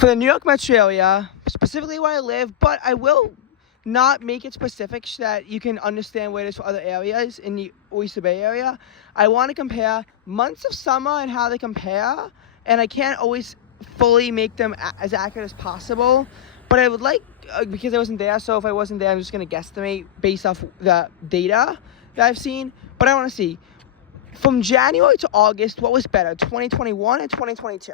For the New York metro area, specifically where I live, but I will not make it specific so that you can understand where it is for other areas in the Oyster Bay area. I want to compare months of summer and how they compare, and I can't always fully make them as accurate as possible, but I would like, because I wasn't there, so if I wasn't there, I'm just going to guesstimate based off the data that I've seen. But I want to see, from January to August, what was better, 2021 and 2022?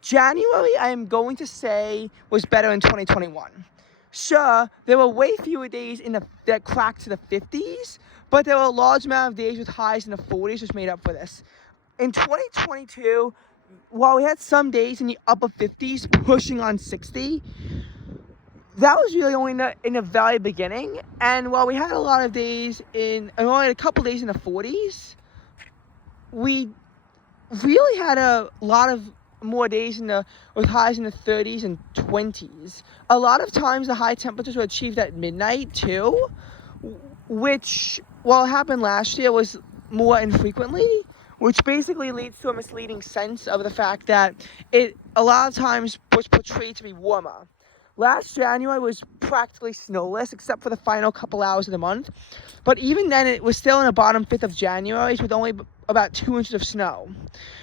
January, I am going to say, was better in 2021. Sure, there were way fewer days that cracked to the 50s, but there were a large amount of days with highs in the 40s, which made up for this. In 2022, while we had some days in the upper 50s pushing on 60, that was really only in the very beginning. And while we had a lot of days only a couple days in the 40s, we really had a lot of more days with highs in the 30s and 20s. A lot of times the high temperatures were achieved at midnight too, which, while it happened last year, was more infrequently, which basically leads to a misleading sense of the fact that it a lot of times was portrayed to be warmer. Last January was practically snowless except for the final couple hours of the month, but even then it was still in the bottom fifth of January with only about 2 inches of snow.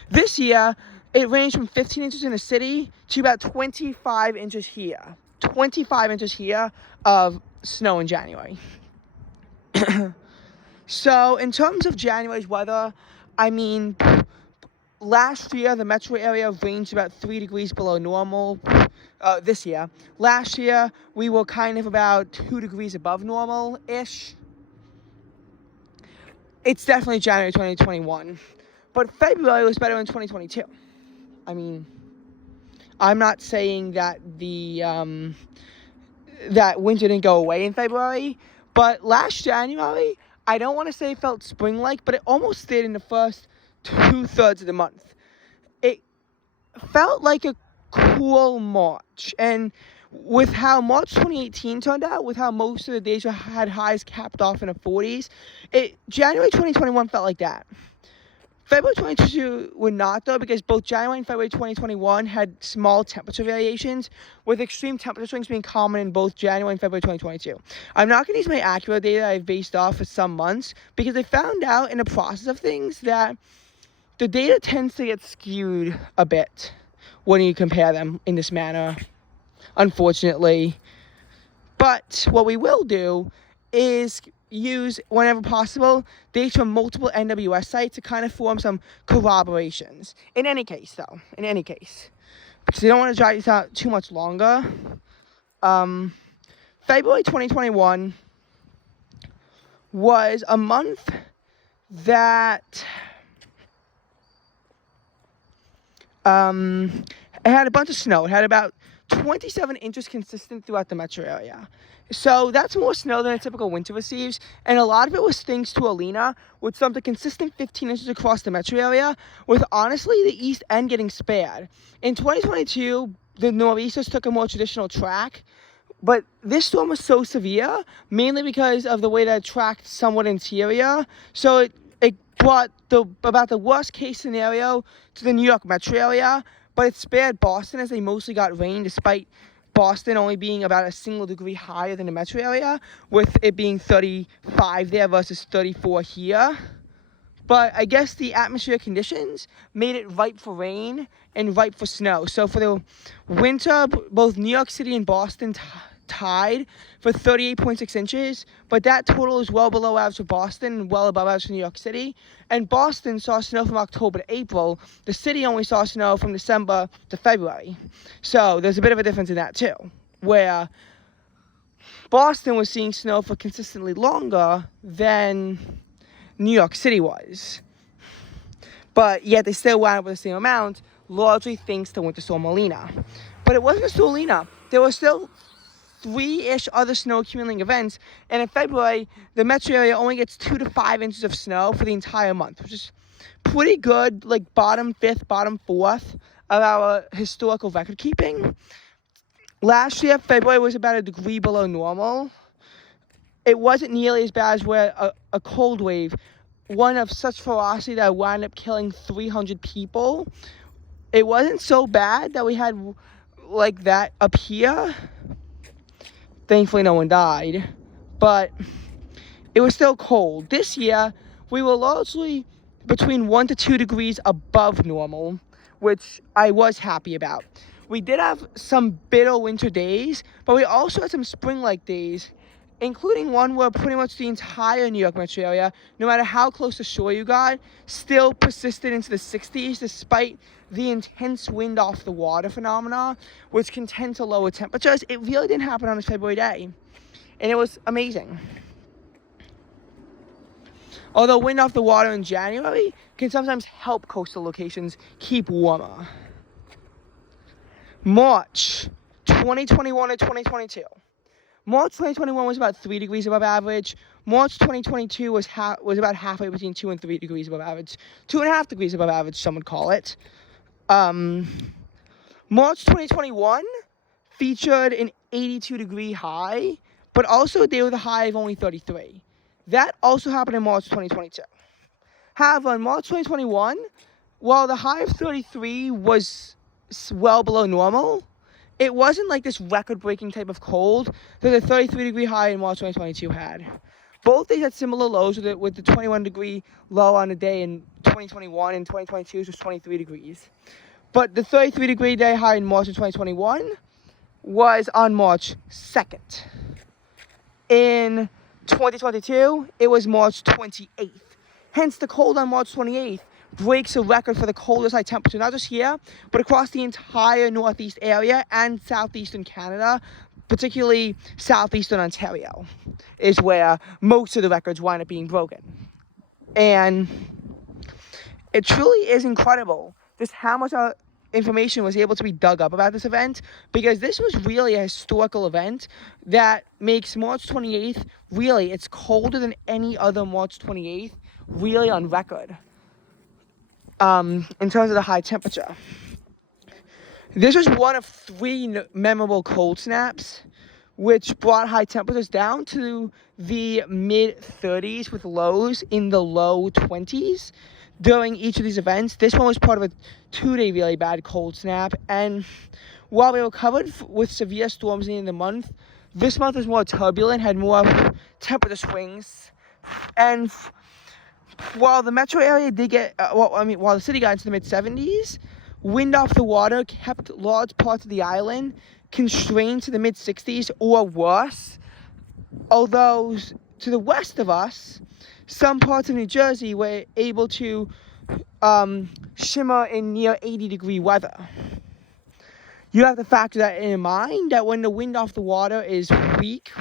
This year, it ranged from 15 inches in the city to about 25 inches here. 25 inches here of snow in January. So in terms of January's weather, I mean, last year the metro area ranged about 3 degrees below normal. This year. Last year, we were kind of about 2 degrees above normal-ish. It's definitely January 2021. But February was better in 2022. I mean, I'm not saying that that winter didn't go away in February, but last January, I don't want to say it felt spring-like, but it almost did in the first 2/3 of the month. It felt like a cool March, and with how March 2018 turned out, with how most of the days had highs capped off in the 40s, January 2021 felt like that. February 2022 would not, though, because both January and February 2021 had small temperature variations, with extreme temperature swings being common in both January and February 2022. I'm not going to use my accurate data I've based off for some months, because I found out in the process of things that the data tends to get skewed a bit when you compare them in this manner, unfortunately. But what we will do is use, whenever possible, data from multiple NWS sites to kind of form some corroborations. In any case, though, because I don't want to drag this out too much longer, February 2021 was a month that it had a bunch of snow. It had about 27 inches consistent throughout the metro area. So that's more snow than a typical winter receives, and a lot of it was thanks to Alina, with something consistent 15 inches across the metro area, with honestly the east end getting spared. In 2022, the nor'easters took a more traditional track, but this storm was so severe, mainly because of the way that it tracked somewhat interior, so it brought about the worst case scenario to the New York metro area, but it spared Boston as they mostly got rain, despite Boston only being about a single degree higher than the metro area, with it being 35 there versus 34 here. But I guess the atmospheric conditions made it ripe for rain and ripe for snow. So for the winter, both New York City and Boston tied for 38.6 inches, but that total is well below average for Boston and well above average for New York City. And Boston saw snow from October to April. The city only saw snow from December to February. So there's a bit of a difference in that too, where Boston was seeing snow for consistently longer than New York City was. But yet they still wound up with the same amount, largely thanks to Winter Storm Alina. But it wasn't just Alina. There were still 3-ish other snow accumulating events, and in February, the metro area only gets 2 to 5 inches of snow for the entire month, which is pretty good, like bottom fifth, bottom fourth of our historical record keeping. Last year, February was about a degree below normal. It wasn't nearly as bad as where a cold wave, one of such ferocity that wound up killing 300 people. It wasn't so bad that we had like that up here. Thankfully, no one died, but it was still cold. This year, we were largely between 1 to 2 degrees above normal, which I was happy about. We did have some bitter winter days, but we also had some spring-like days, including one where pretty much the entire New York metro area, no matter how close to shore you got, still persisted into the 60s despite the intense wind off the water phenomena, which can tend to lower temperatures. It really didn't happen on this February day, and it was amazing. Although wind off the water in January can sometimes help coastal locations keep warmer. March 2021 to 2022. March 2021 was about 3 degrees above average. March 2022 was about halfway between 2 and 3 degrees above average. 2.5 degrees above average, some would call it. March 2021 featured an 82-degree high, but also a day with a high of only 33. That also happened in March 2022. However, in March 2021, while the high of 33 was well below normal, it wasn't like this record-breaking type of cold that the 33-degree high in March 2022 had. Both days had similar lows with the 21-degree low on the day in 2021, and 2022 was 23 degrees. But the 33-degree day high in March of 2021 was on March 2nd. In 2022, it was March 28th. Hence, the cold on March 28th breaks a record for the coldest high temperature, not just here, but across the entire northeast area and southeastern Canada, particularly southeastern Ontario, is where most of the records wind up being broken. And it truly is incredible just how much information was able to be dug up about this event, because this was really a historical event that makes March 28th, really, it's colder than any other March 28th, really on record, in terms of the high temperature. This was one of 3 memorable cold snaps, which brought high temperatures down to the mid-30s with lows in the low 20s. During each of these events, this one was part of a 2-day really bad cold snap, and while we were covered with severe storms in the month, this month was more turbulent, had more temperature swings, and while the metro area did get, while the city got into the mid-70s, wind off the water kept large parts of the island constrained to the mid-60s or worse, although to the west of us, some parts of New Jersey were able to shimmer in near 80-degree weather. You have to factor that in mind, that when the wind off the water is weak,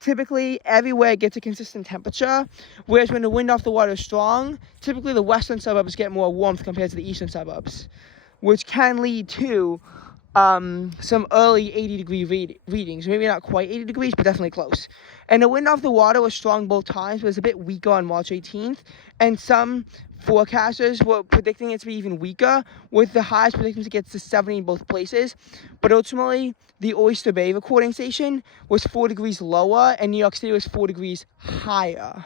typically everywhere gets a consistent temperature, whereas when the wind off the water is strong, typically the western suburbs get more warmth compared to the eastern suburbs, which can lead to some early 80-degree readings. Maybe not quite 80 degrees, but definitely close. And the wind off the water was strong both times, but it was a bit weaker on March 18th. And some forecasters were predicting it to be even weaker, with the highs predicting to get to 70 in both places. But ultimately, the Oyster Bay recording station was 4 degrees lower, and New York City was 4 degrees higher,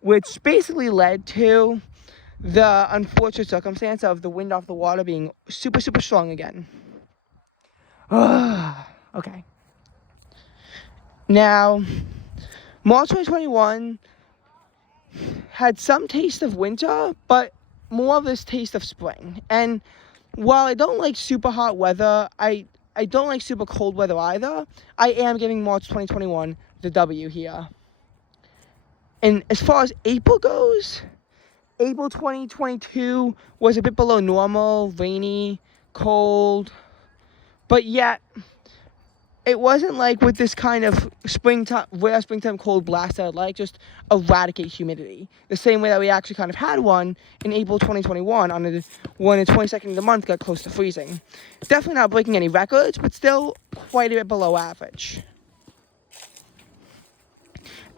which basically led to the unfortunate circumstance of the wind off the water being super, super strong again. Okay. Now, March 2021 had some taste of winter, but more of this taste of spring. And while I don't like super hot weather, I don't like super cold weather either, I am giving March 2021 the W here. And as far as April goes, April 2022 was a bit below normal, rainy, cold, but yet it wasn't like with this kind of rare springtime cold blast that would like just eradicate humidity. The same way that we actually kind of had one in April 2021 when the 22nd of the month got close to freezing. Definitely not breaking any records, but still quite a bit below average.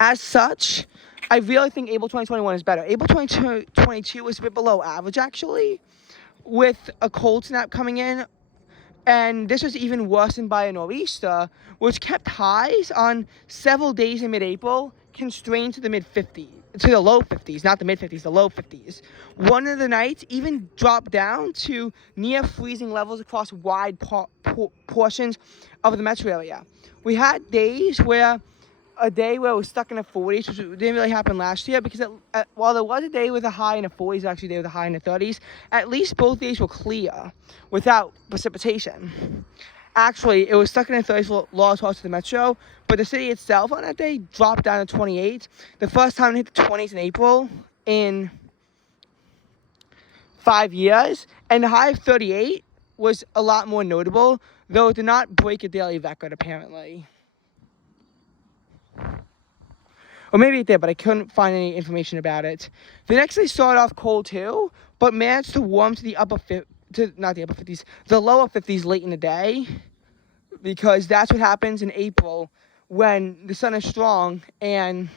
As such, I really think April 2021 is better. April 2022 was a bit below average, actually, with a cold snap coming in. And this was even worsened by a nor'easter, which kept highs on several days in mid-April, constrained to the mid-50s, to the low 50s, not the mid-50s, the low 50s. One of the nights even dropped down to near freezing levels across wide portions of the metro area. We had days where a day where it was stuck in the 40s, which didn't really happen last year, because while there was a day with a high in the 40s, actually a day with a high in the 30s, at least both days were clear without precipitation. Actually, it was stuck in the 30s for large parts of the metro, but the city itself on that day dropped down to 28. The first time it hit the 20s in April in 5 years, and the high of 38 was a lot more notable, though it did not break a daily record, apparently. Or maybe it did, but I couldn't find any information about it. The next day started off cold too, but managed to warm to the the lower 50s late in the day, because that's what happens in April when the sun is strong and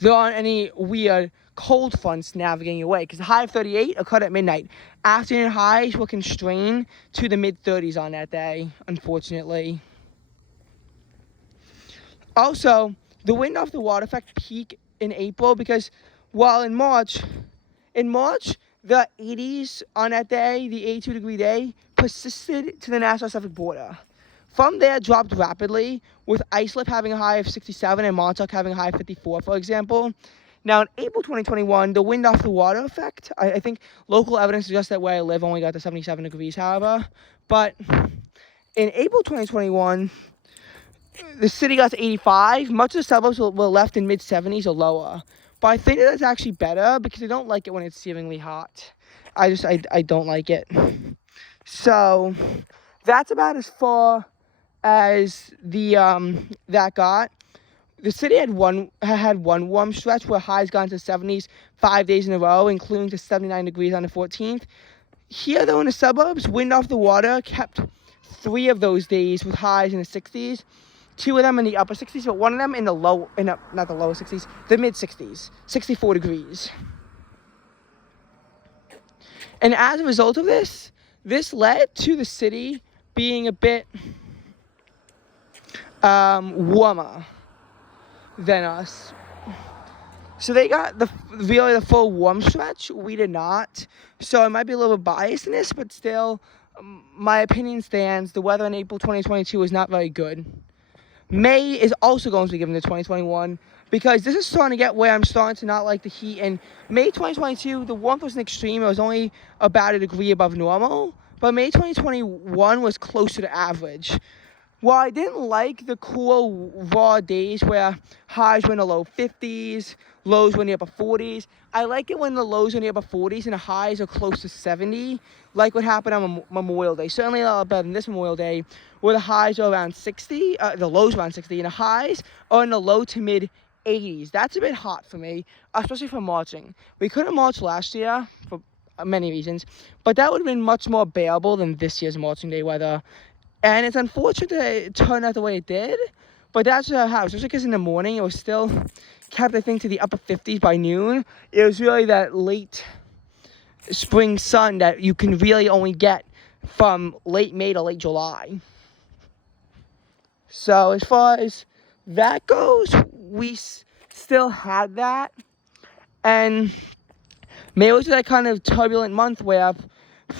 there aren't any weird cold fronts navigating away. Because the high of 38 occurred at midnight. Afternoon highs were constrained to the mid-30s on that day, unfortunately. Also, the wind off the water effect peaked in April, because while in March, the 80s on that day, the 82-degree day, persisted to the National Pacific border. From there, it dropped rapidly, with Islip having a high of 67 and Montauk having a high of 54, for example. Now, in April 2021, the wind off the water effect, I think local evidence suggests that where I live only got to 77 degrees, however. But in April 2021, the city got to 85. Much of the suburbs were left in mid-70s or lower. But I think that's actually better, because I don't like it when it's searingly hot. I don't like it. So that's about as far as the that got. The city had one warm stretch where highs got into the 70s 5 days in a row, including to 79 degrees on the 14th. Here, though, in the suburbs, wind off the water kept 3 of those days with highs in the 60s. 2 of them in the upper 60s, but 1 of them in the not the lower 60s, the mid 60s, 64 degrees. And as a result of this led to the city being a bit warmer than us. So they got the full warm stretch. We did not. So I might be a little bit biased in this, but still, my opinion stands. The weather in April 2022 is not very good. May is also going to be given to 2021, because this is starting to get where I'm starting to not like the heat. In May 2022, the warmth wasn't extreme. It was only about a degree above normal. But May 2021 was closer to average. While I didn't like the cool, raw days where highs were in the low 50s, lows were in the upper 40s, I like it when the lows are in the upper 40s and the highs are close to 70, like what happened on Memorial Day. Certainly a lot better than this Memorial Day, where the highs are around 60, the lows around 60, and the highs are in the low to mid 80s. That's a bit hot for me, especially for marching. We couldn't march last year for many reasons, but that would have been much more bearable than this year's marching day weather. And it's unfortunate that it turned out the way it did, but that's how it was. Just because in the morning it was still kept, I think, to the upper 50s by noon. It was really that late spring sun that you can really only get from late May to late July. So as far as that goes, we still had that. And May was that kind of turbulent month where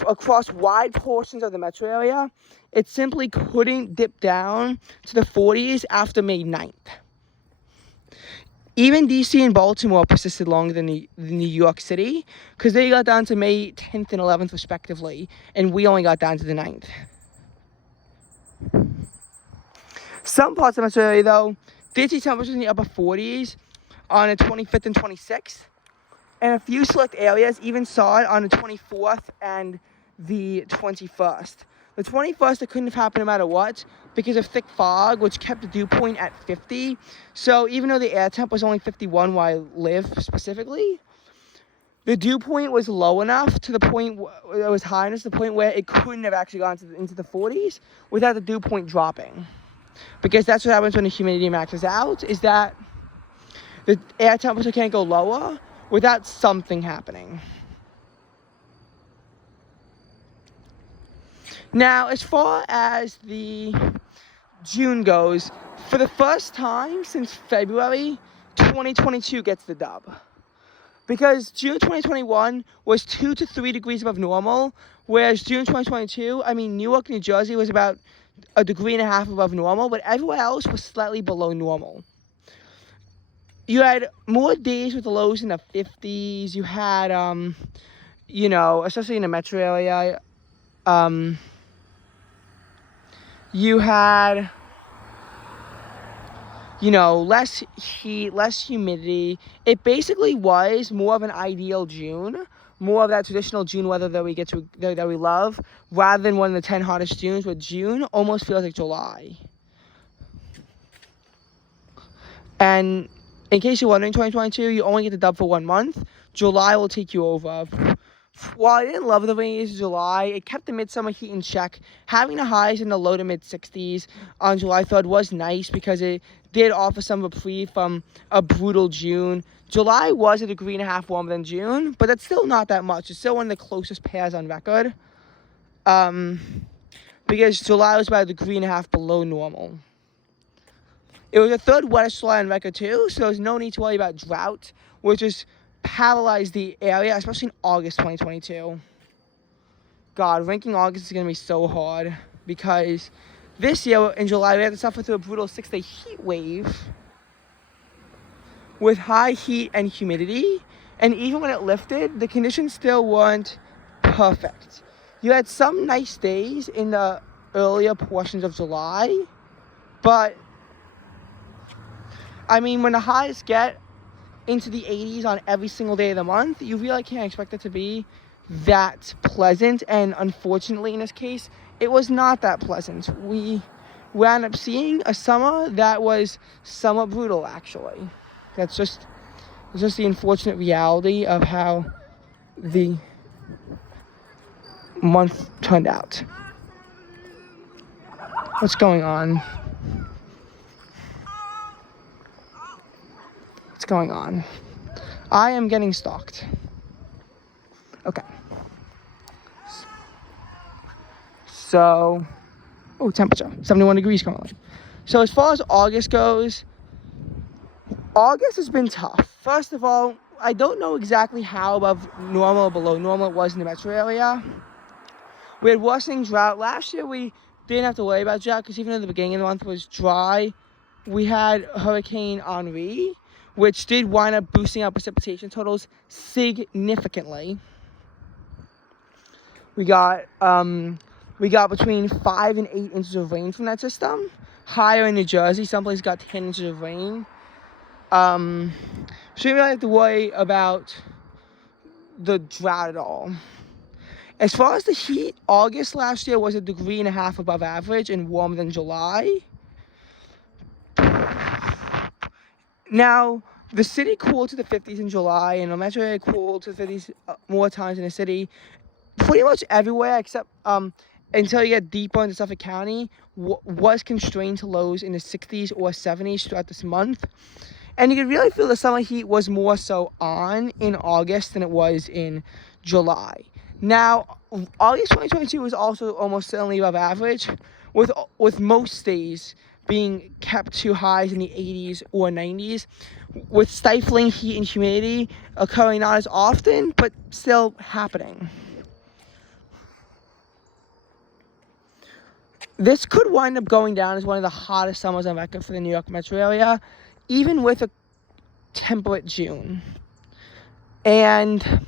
across wide portions of the metro area, it simply couldn't dip down to the 40s after May 9th. Even DC and Baltimore persisted longer than New York City, because they got down to May 10th and 11th respectively, and we only got down to the 9th. Some parts of the metro area, though, did see temperatures in the upper 40s on the 25th and 26th, and a few select areas even saw it on the 24th and the 21st. The 21st, it couldn't have happened no matter what, because of thick fog, which kept the dew point at 50. So even though the air temp was only 51 where I live specifically, the dew point was low enough to the point, it was high enough to the point where it couldn't have actually gone into the 40s without the dew point dropping. Because that's what happens when the humidity maxes out, is that the air temperature can't go lower without something happening. Now, as far as the June goes, for the first time since February, 2022 gets the dub. Because June 2021 was 2 to 3 degrees above normal, whereas June 2022, Newark, New Jersey was about 1.5 degrees above normal, but everywhere else was slightly below normal. You had more days with the lows in the 50s. You had, especially in the metro area, you had, less heat, less humidity. It basically was more of an ideal June, more of that traditional June weather that we love, rather than one of the 10 hottest Junes, where June almost feels like July. And in case you're wondering, 2022, you only get the dub for 1 month. July will take you over. While I didn't love the rainy days of July, it kept the midsummer heat in check. Having the highs in the low to mid 60s on July 3rd was nice because it did offer some reprieve from a brutal June. July was 1.5 degrees warmer than June, but that's still not that much. It's still one of the closest pairs on record. Because July was about 1.5 degrees below normal. It was the third wettest July on record too, so there's no need to worry about drought, which is paralyzed the area, especially in August 2022. God, ranking August is going to be so hard because this year in July we had to suffer through a brutal 6-day heat wave with high heat and humidity, and even when it lifted, the conditions still weren't perfect. You had some nice days in the earlier portions of July, but when the highs get into the 80s on every single day of the month, you really can't expect it to be that pleasant. And unfortunately, in this case, it was not that pleasant. We wound up seeing a summer that was somewhat brutal, actually. It's just the unfortunate reality of how the month turned out. What's going on? What's going on? I am getting stalked. Okay. So, temperature, 71 degrees currently. So as far as August goes, August has been tough. First of all, I don't know exactly how above normal or below normal it was in the metro area. We had worsening drought. Last year we didn't have to worry about drought because even though the beginning of the month was dry, we had Hurricane Henri, which did wind up boosting our precipitation totals significantly. We got between 5 and 8 inches of rain from that system. Higher in New Jersey, some places got 10 inches of rain. So we didn't really have to worry about the drought at all. As far as the heat, August last year was 1.5 degrees above average and warmer than July. Now, the city cooled to the 50s in July, and the metro area cooled to the 50s more times in the city. Pretty much everywhere except until you get deeper into Suffolk County was constrained to lows in the 60s or 70s throughout this month. And you could really feel the summer heat was more so on in August than it was in July. Now, August 2022 was also almost certainly above average, with most days being kept to highs in the 80s or 90s, with stifling heat and humidity occurring not as often, but still happening. This could wind up going down as one of the hottest summers on record for the New York metro area, even with a temperate June. And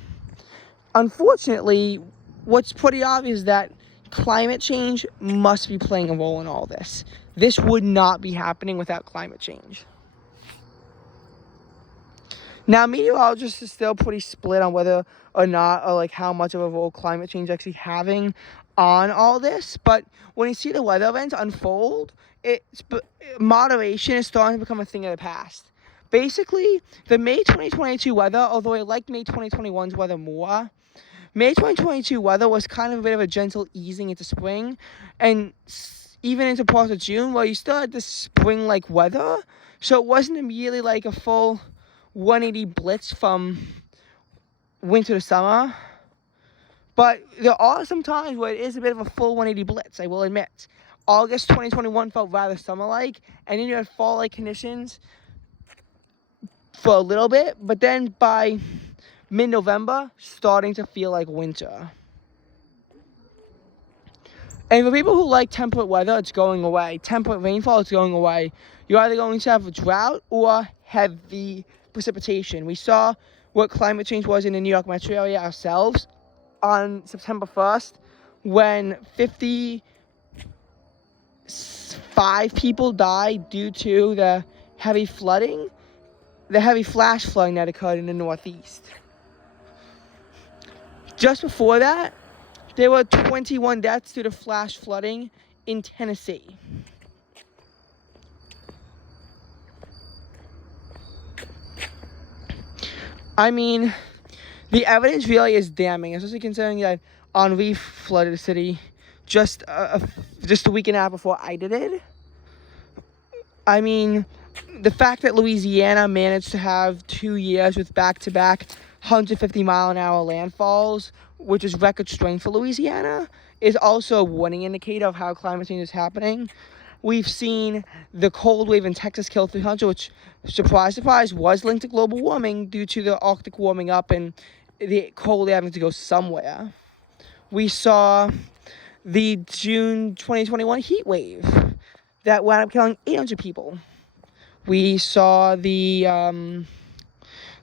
unfortunately, what's pretty obvious is that climate change must be playing a role in all this. This would not be happening without climate change. Now, meteorologists are still pretty split on whether or not, or how much of a role climate change is actually having on all this. But when you see the weather events unfold, moderation is starting to become a thing of the past. Basically, the May 2022 weather, although I liked May 2021's weather more, May 2022 weather was kind of a bit of a gentle easing into spring, and even into parts of June, where you still had this spring-like weather, so it wasn't immediately like a full 180 blitz from winter to summer. But there are some times where it is a bit of a full 180 blitz, I will admit. August 2021 felt rather summer-like, and then you had fall-like conditions for a little bit, but then by mid-November, starting to feel like winter. And for people who like temperate weather, it's going away. Temperate rainfall, it's going away. You're either going to have a drought or heavy precipitation. We saw what climate change was in the New York metro area ourselves on September 1st when 55 people died due to the heavy flooding, the heavy flash flooding that occurred in the Northeast. Just before that, there were 21 deaths due to flash flooding in Tennessee. I mean, the evidence really is damning, especially considering that Henri flooded the city just a week and a half before I did it. I mean, the fact that Louisiana managed to have 2 years with back-to-back 150-mile-an-hour landfalls, which is record strength for Louisiana, is also a warning indicator of how climate change is happening. We've seen the cold wave in Texas kill 300, which, surprise, surprise, was linked to global warming due to the Arctic warming up and the cold having to go somewhere. We saw the June 2021 heat wave that wound up killing 800 people. We saw the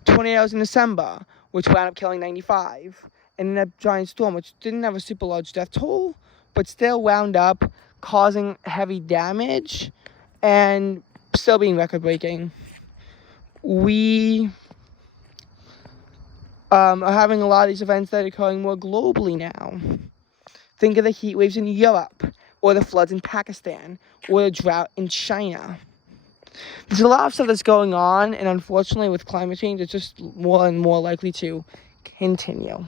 tornadoes in December, which wound up killing 95. And then a giant storm, which didn't have a super large death toll, but still wound up causing heavy damage and still being record-breaking. We are having a lot of these events that are occurring more globally now. Think of the heat waves in Europe, or the floods in Pakistan, or the drought in China. There's a lot of stuff that's going on, and unfortunately with climate change, it's just more and more likely to continue.